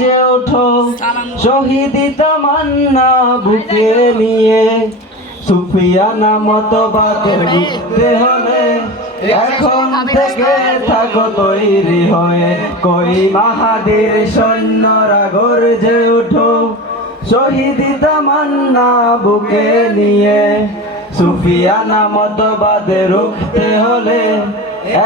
যে ওঠো শহীদি তামান্না বুকে নিয়ে। সুফিয়ানা মতবাদের ঢুকতে হলে এখন থেকে থাকো তৈরি হয়ে। কই মাহাদের সৈন্যরা গর্জে ওঠো শহীদি তামান্না বুকে নিয়ে। সুফিয়ানা মতবাদে রুখতে হলে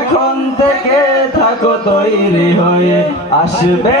এখন থেকে থাকো তৈরি হয়ে। আসবে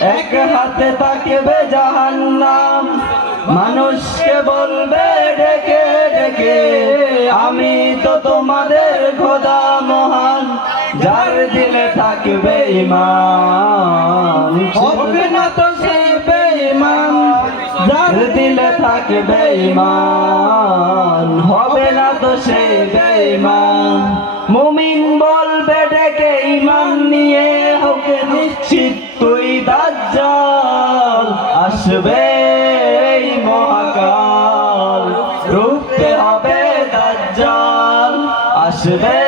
এক হাতে থাকবে জাহান্নাম। মানুষকে বলবে ডেকে ডেকে আমি তো তোমাদের খোদা মহান যার দিলে থাকবে ইমান। হবে না তো সেই বেঈমান যার দিলে থাকবে ইমান। হবে না তো সেই বেঈমান। মুমিন বলবে ডেকে ইমান নিয়ে হোকে নিশ্চিত আসবে মহাকাল। রুখতে হবে দাজ্জাল। আসবে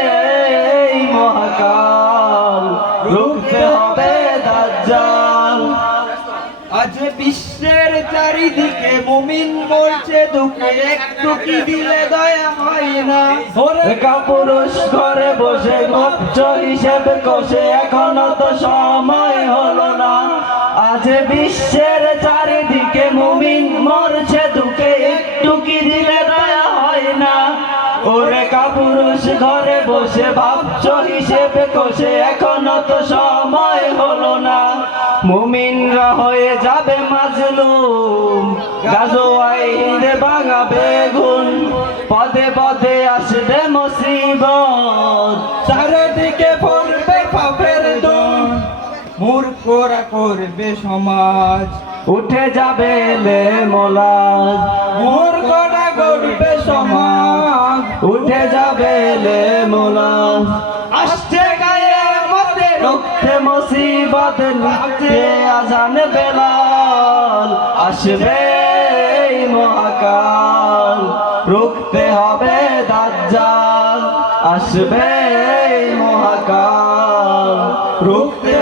মহাকাল। রুখতে হবে দাজ্জাল। আজ বিশ্বের চারিদিকে মুমিন বলছে, দুঃখে একটু কি দিলে দয়া হয় না? একা পুরুষ ঘরে বসে গচ্ছ হিসেবে কষে। এখনও তো সময় হলো না। আজ বিশ্বের চারিদিকে মুমিন মরছে দুঃখে, একটু কি দিলে দয়া হয় না? ওরে কাপুরুষ, ঘরে বসে ভাবছ, হিসেবে কষে, এখনও তো সময় হলো না। মুমিনরা হয়ে যাবে মাজলুম গাজোয়াই হিন্দে ভাঙা বেগুন, পদে পদে আসবে মুসিবত। চারিদিকে পড়বে পাপের দোন মূর্খরা করবে সমাজ। উঠে যাবে লে মোলাজ মূর্খরা করবে সমাজ। উঠে যাবে লে মোলাজ আসছে গায়ে মতে রুখতে মুসিবত লিখতে আজান বেলাল। আসবে মহাকাল রুখতে হবে দাজ্জাল। আসবে মহাকাল রুখতে